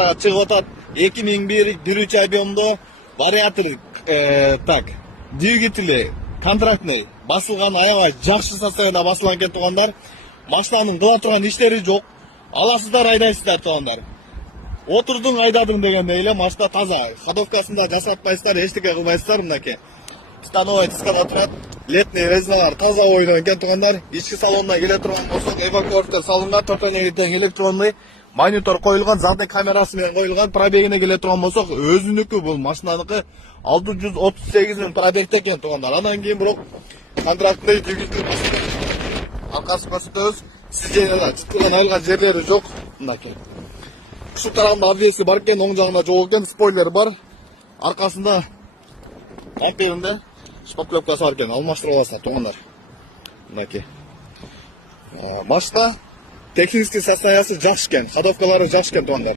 Чыгып атат 2001 объемдо вариатор так двигатели контрактный басылган, аябай жакшы состоянда басылган экен туугандар. Машинанын кыла турган иштери жок. Аласыздар, айдайсыздар туугандар. Отурдуң, айдадың дегенде эле машина таза. Ходовкасында жасатпайсыздар, эчтеке кылбайсыздар. Мынакей становой тискада турат. Летний резиналар таза ойнон экен туугандар. Ички салонуна келе турган болсок, эвакуатор салынган, 4 тең электронный монитор коюлган, задний камерасы менен коюлган. Пробегине келе турган болсок, өзүнүкү бул машинаныкы 638 миң пробегте экен туугандар. Андан кийин бирок контрактный двигатель аркасын көрсөтөбүз. Сиденьялар чыткыдан айылган жерлери жок. Мынакей ушул тарабында обвеси бар экен, оң жагында жок экен, спойлер бар. Аркасында амперинде шпаклёвкасы бар экен, алмаштырып аласыздар туугандар. Мынакей машина технический состояниясы жакшы экен, ходовкалары жакшы экен туугандар.